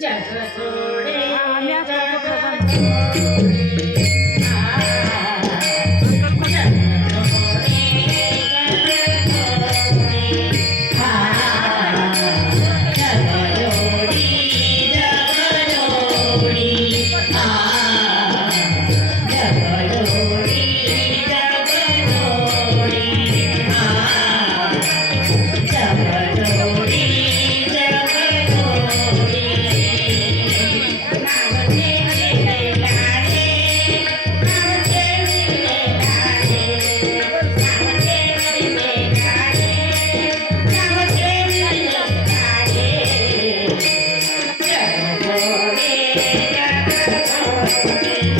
जग छोड़े आम्या प्रभु प्रबंध Thank you.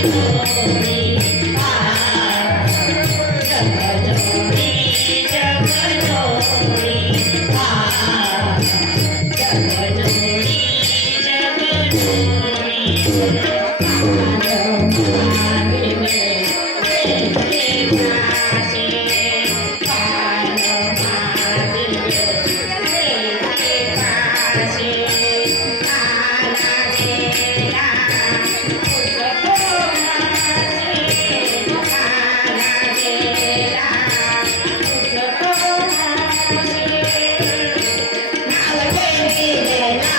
Thank you. Bye.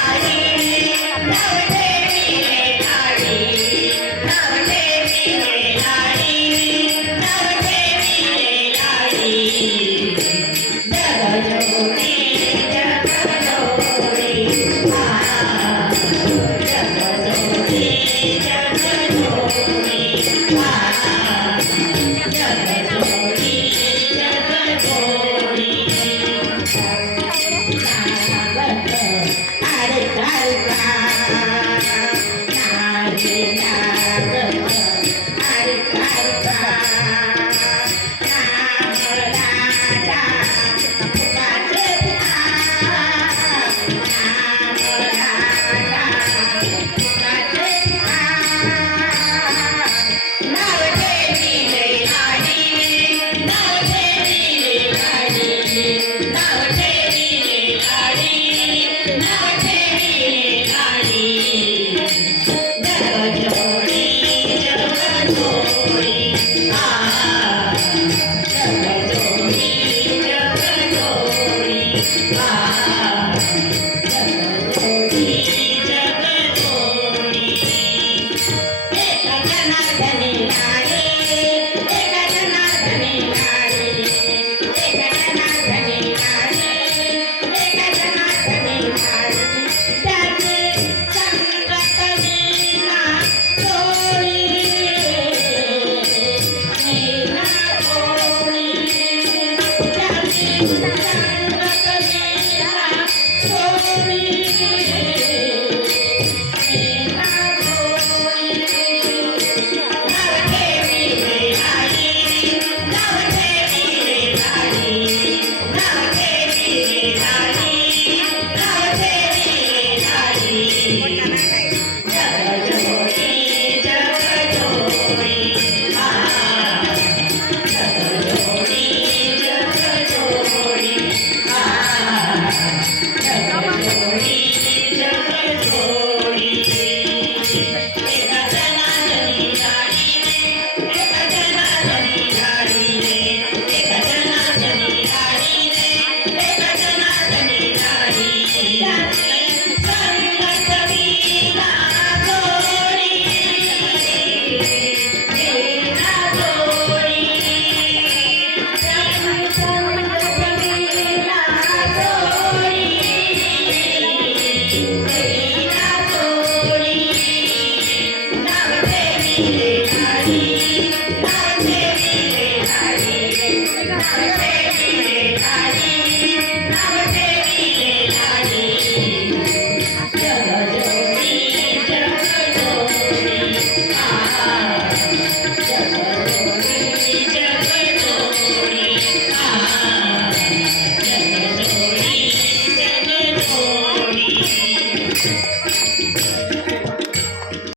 Jackson.